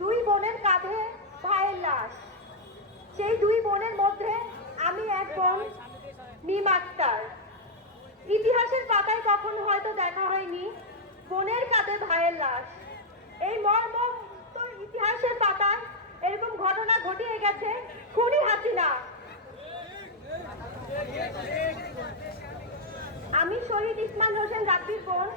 দুই বোনের কাঁধে ভাইয়ের লাশ। সেই দুই বোনের মধ্যে আমি এক বোন, মিম আক্তার। ইতিহাসের পাতায় কখনো হয়তো দেখা হয়নি বোনের কাঁধে ভাইয়ের লাশ। এই মর্ম তো ইতিহাসের পাতায় এরকম ঘটনা ঘটিয়ে গেছে খুনি হাসিনা। আমি শহীদ ইসমাইল হোসেন রাব্বির বোন,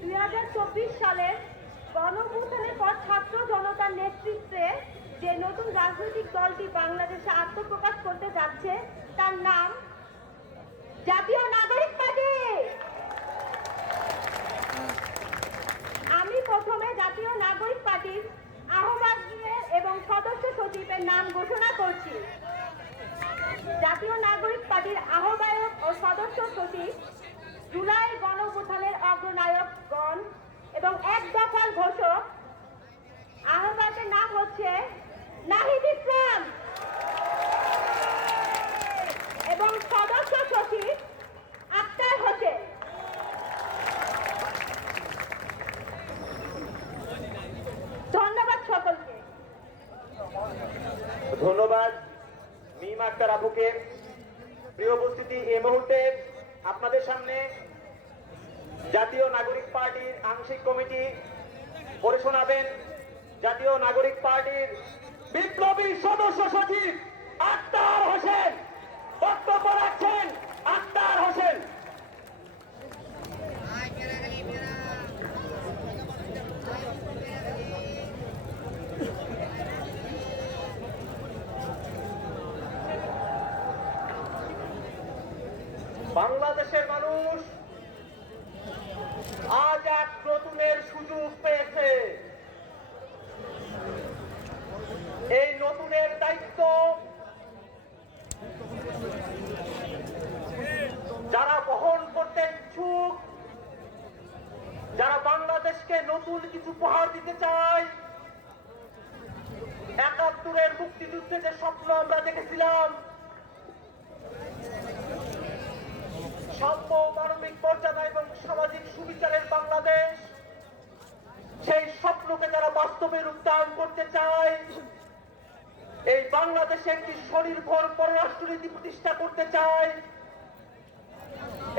দুই হাজার চব্বিশ সালের গণঅভ্যুত্থানের পর ছাত্র জনতার নেতৃত্বে যে নতুন রাজনৈতিক দলটি বাংলাদেশে আত্মপ্রকাশ করতে যাচ্ছে, তার নাম জাতীয় নাগরিক পার্টি। আমি প্রথমে জাতীয় নাগরিক পার্টির আহ্বায়কের এবং সদস্য সচিবের নাম ঘোষণা করছি। জাতীয় নাগরিক পার্টির আহ্বায়ক ও সদস্য সচিব জুলাই গণপ্রধানের অগ্রনায়কগণ এবং এক দফার ঘোষক আহ্বায়কের নাম হচ্ছে নাহিদ ইসলাম এবং সদস্য সচিব আক্তার হোসেন ধন্যবাদ সকলকে ধন্যবাদ মিম আক্তার আপুকে প্রিয় উপস্থিতি এই মুহূর্তে আপনাদের সামনে জাতীয় নাগরিক পার্টির আংশিক কমিটি পড়ে শোনাবেন। জাতীয় নাগরিক পার্টির বিপ্লবী সদস্য সচিব আক্তার হোসেন। বক্তব্য রাখছেন আক্তার হোসেন। বাংলাদেশের মানুষ আজ এক নতুনের সুযোগ পেয়েছে এই নতুনের দায়িত্ব যারা বহন করতে ইচ্ছুক যারা বাংলাদেশকে নতুন কিছু উপহার দিতে চায় একাত্তরের মুক্তিযুদ্ধে যে স্বপ্ন আমরা দেখেছিলাম, সাম্য মানবিক মর্যাদা এবং সামাজিক সুবিচারের বাংলাদেশ, সেই স্বপ্নকে যারা বাস্তবে রূপদান করতে চায়, এই বাংলাদেশে একটি স্বনির্ভর পররাষ্ট্রনীতি প্রতিষ্ঠা করতে চায়,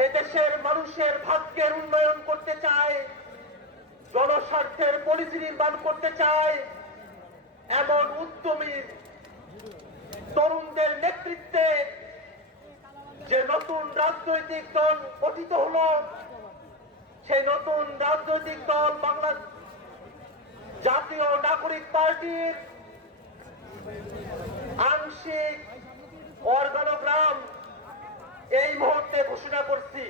এদেশের মানুষের ভাগ্যের উন্নয়ন করতে চায় জনস্বার্থের পলিসি নির্মাণ করতে চায় এমন উদ্যমী তরুণদের নেতৃত্বে যে নতুন রাজনৈতিক দল গঠিত হলো, সেই নতুন রাজনৈতিক দল বাংলা জাতীয় নাগরিক পার্টির আংশিক অর্গানোগ্রাম এই মুহূর্তে ঘোষণা করছি।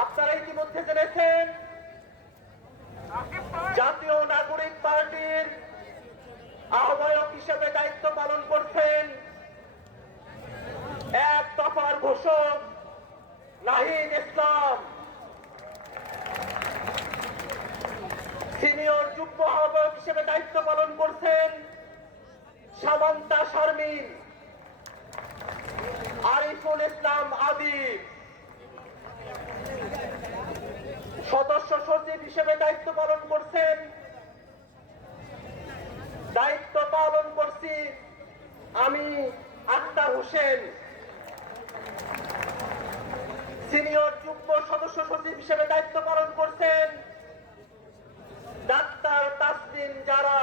আপনারা ইতিমধ্যে জেনেছেন জাতীয় নাগরিক পার্টির আহ্বায়ক হিসেবে দায়িত্ব পালন করছেন এক দফার ঘোষক নাহিদ ইসলাম। সিনিয়র যুগ্ম আহ্বায়ক হিসেবে দায়িত্ব পালন করছেন সামান্তা শারমিন, আরিফুল ইসলাম আদিব সদস্য সচিব হিসেবে দায়িত্ব পালন করছেন। দায়িত্ব পালন করছি আমি আক্তার হোসেন। সিনিয়র যুগ্ম সদস্য সচিব হিসেবে দায়িত্ব পালন করছেন ডাক্তার তাসদিন যারা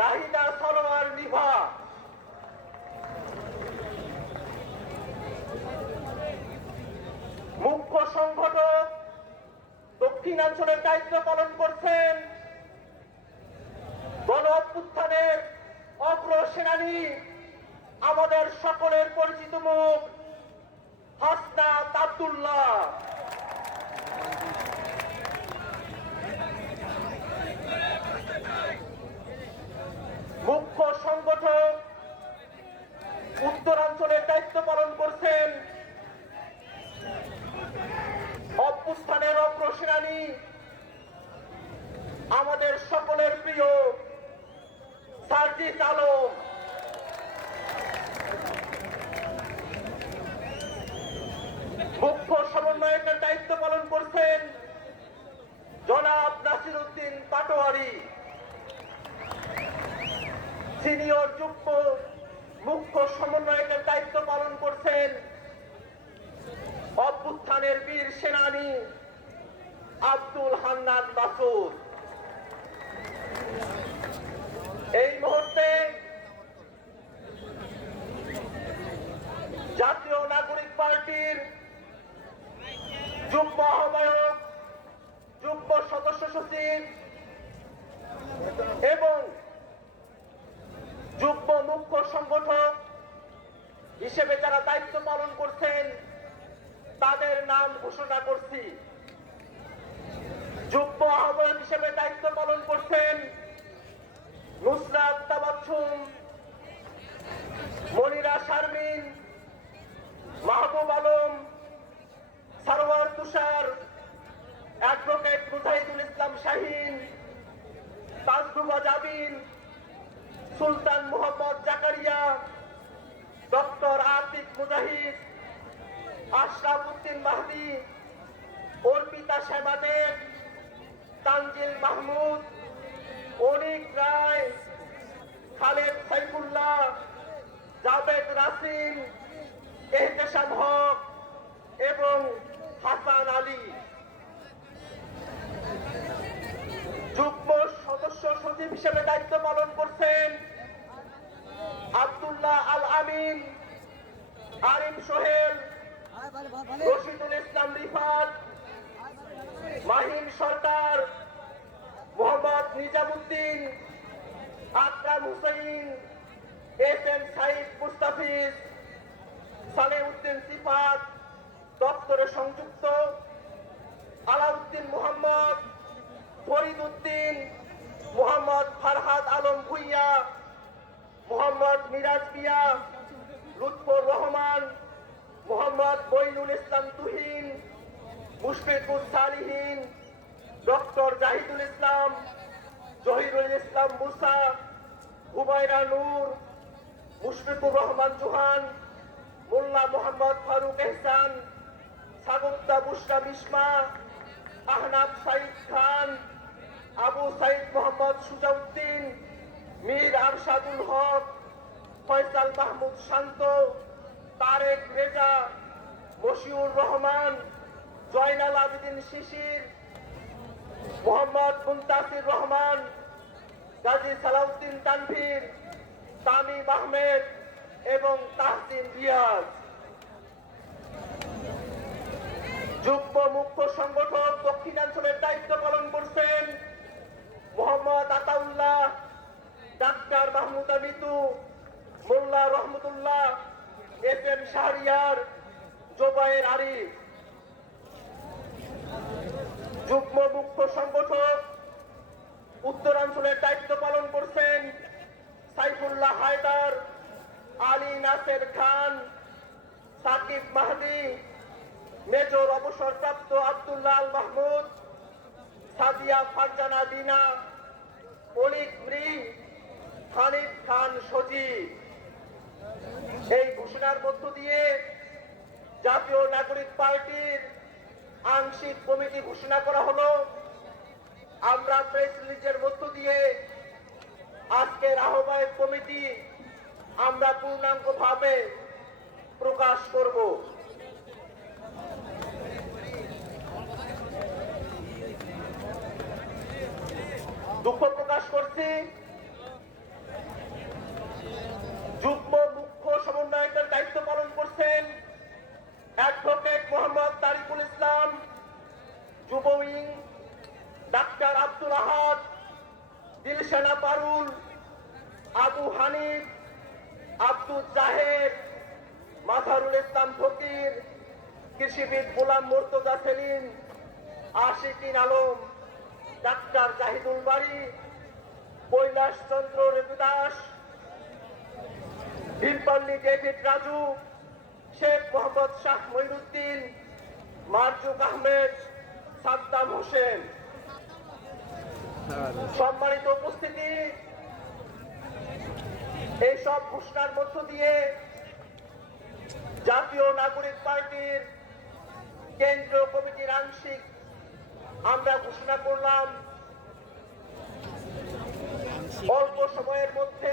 নাহিদা সরোয়ার নিভা। মুখ্য সংগঠক দক্ষিণাঞ্চলের দায়িত্ব পালন করছেন গণ অভ্যুত্থানের অগ্রসেনানী আমাদের সকলের পরিচিত মুখ, হাসনাত আব্দুল্লাহ। মুখ্য সংগঠক উত্তরাঞ্চলের দায়িত্ব পালন করছেন সিনিয়র যুগ্ম মুখ্য সমন্বয়কের দায়িত্ব পালন করছেন অভ্যুত্থানের বীর সেনানী আব্দুল হান্নান মাসুদ। এই মুহূর্তে জাতীয় নাগরিক পার্টির যুগ্ম আহ্বায়ক, যুগ্ম সদস্য সচিব এবং যুগ্ম মুখ্য সংগঠক হিসেবে যারা দায়িত্ব পালন করছেন, তাদের নাম ঘোষণা করছি। যুগ্ম আহ্বায়ক হিসেবে দায়িত্ব পালন করছেন মনিরা শারমিন, মাহবুব আলম, সারোয়ার তুষার, অ্যাডভোকেট মুজাহিদুল ইসলাম শাহিন তাজদুবা জাবিন সুলতান মোহাম্মদ জাকারিয়া, ডক্টর আতিক মুজাহিদ, আশরাফ উদ্দিন মাহদি, অর্পিতা সেবাদেব তানজিল মাহমুদ, অনিক রায়, খালেদ সাইফুল্লাহ জাভেদ রাসিম এহতেশাম হক এবং হাসান আলী যুগ্ম সদস্য সচিব হিসেবে দায়িত্ব পালন করছেন আব্দুল্লাহ আল আমিন আরিফ সোহেল, রশিদুল ইসলাম রিফাত, মাহিন সরকার, মোহাম্মদ নিজামুদ্দিন, আকরাম হুসাইন, এস এম সাইদ মুস্তাফিজ, সালেউদ্দিন সিফাত, দপ্তরে সংযুক্ত, আলাউদ্দিন মোহাম্মদ ফরিদ উদ্দিন মোহাম্মদ ফারহাদ আলম ভুইয়া, মোহাম্মদ মিরাজ মিয়া, লুৎফর রহমান, মোহাম্মদ বইনুল ইসলাম তুহিন, মুশফিকুর সালিহীন, ডক্টর জাহিদুল ইসলাম, জহিরুল ইসলাম মুসা হুমায়রা নূর, মুশফিকুর রহমান জোহান মোল্লা মোহাম্মদ ফারুক এহসান, সাগুপ্তা বুসরা বিস্মা আহনাব সাইদ খান আবু সাইদ মোহাম্মদ সুজাউদ্দিন, মীর আরশাদুল হক, ফয়সাল মাহমুদ শান্ত, তারেক রেজা, মশিউর রহমান, জয়নাল আবেদিন শিশির, মোহাম্মদ মুন্তাসির রহমান, গাজী সালাউদ্দিন তানভীর, তামিম আহমেদ এবং তাহসিন রিয়াজ। যুগ্ম মুখ্য সংগঠক দক্ষিণাঞ্চলের দায়িত্ব পালন করছেন মোহাম্মদ আতাউল্লাহ ডাক্তার মাহমুদা মিতু মোল্লা রহমতুল্লাহ এস এম শাহরিয়ার জোবায়ের আরিফ যুগ্ম মুখ্য সংগঠক, উত্তরাঞ্চলের দায়িত্ব পালন করছেন সাইফুল্লাহ হায়দার, আলী নাসের খান, সাকিব মাহদি, মেজর অবসরপ্রাপ্ত আব্দুল্লাহ মাহমুদ, সাদিয়া ফারজানা দিনা অনিক মৃ হানিফ খান সজীব। এই ঘোষণার মধ্য দিয়ে জাতীয় নাগরিক পার্টির আংশিক কমিটি ঘোষণা করা হলো। আমরা প্রেস রিলিজের মধ্য দিয়ে আজকের আহ্বায়ক কমিটি আমরা পূর্ণাঙ্গভাবে প্রকাশ করব। দুঃখ প্রকাশ করছি। যুগ্ম মুখ্য সমন্বয়কের দায়িত্ব পালন করছেন অ্যাডভোকেট মোহাম্মদ তারিকুল ইসলাম, যুব উইং, ডাক্তার আব্দুল আহাদ, দিলশানা পারুল, আবু হানিফ, আব্দুল জাহেদ, মাথারুল ইসলাম ফকির, কৃষিবিদ গোলাম মুর্তজা সেলিম, আশিকিন আলম। ডাক্তার জাহিদুল বাড়ি কৈলাস চন্দ্র রেবু দাস ভীমপল্লী ডেভিড রাজু, শেখ মোহাম্মদ শাহ মঈনুদ্দিন মারজুক আহমেদ, সাদ্দাম হোসেন। সম্মানিত উপস্থিতি, এইসব ঘোষণার মধ্য দিয়ে জাতীয় নাগরিক পার্টির কেন্দ্রীয় কমিটির আংশিক আমরা ঘোষণা করলাম, অল্প সময়ের মধ্যে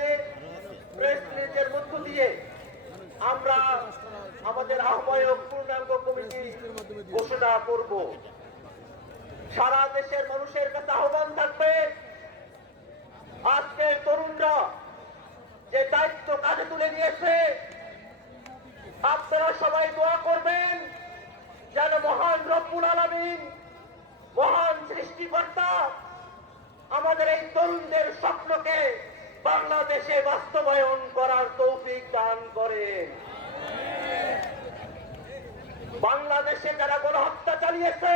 প্রেস রিলিজের মধ্য দিয়ে আমরা আমাদের আহ্বায়ক পূর্ণাঙ্গ কমিটি ঘোষণা করব। সারা দেশের মানুষের কাছে আহ্বান থাকবে, আজকের তরুণরা যে দায়িত্ব কাজে তুলে নিয়েছে, আপনারা সবাই দোয়া করবেন যেন মহান রব্বুল আলমিন মহান সৃষ্টিকর্তা, আমাদের এই তরুণদের স্বপ্নকে বাংলাদেশে বাস্তবায়ন করার তৌফিক দান করেন। বাংলাদেশে যারা গণহত্যা চালিয়েছে,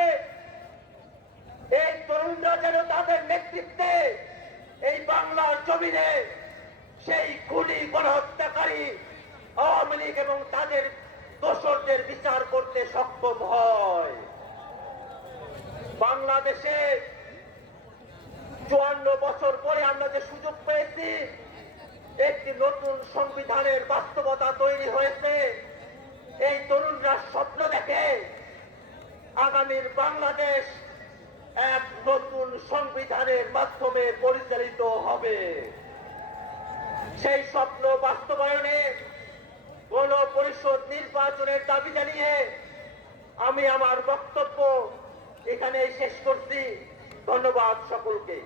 এই তরুণরা যেন তাদের নেতৃত্বে এই বাংলার জমিনে সেই খুনি গণহত্যাকারী, আওয়ামী লীগ এবং তাদের দোষরদের বিচার করতে সক্ষম হয়। বাংলাদেশে চুয়ান্ন বছর পরে আমরা যে সুযোগ পেয়েছি, একটি নতুন সংবিধানের বাস্তবতা তৈরি হয়েছে। এই তরুণরা স্বপ্ন দেখে আগামীর বাংলাদেশ এক নতুন সংবিধানের মাধ্যমে পরিচালিত হবে। সেই স্বপ্ন বাস্তবায়নে গণ পরিষদ নির্বাচনের দাবি জানিয়ে আমি আমার বক্তব্য এখানে শেষ করছি। ধন্যবাদ সকলকে।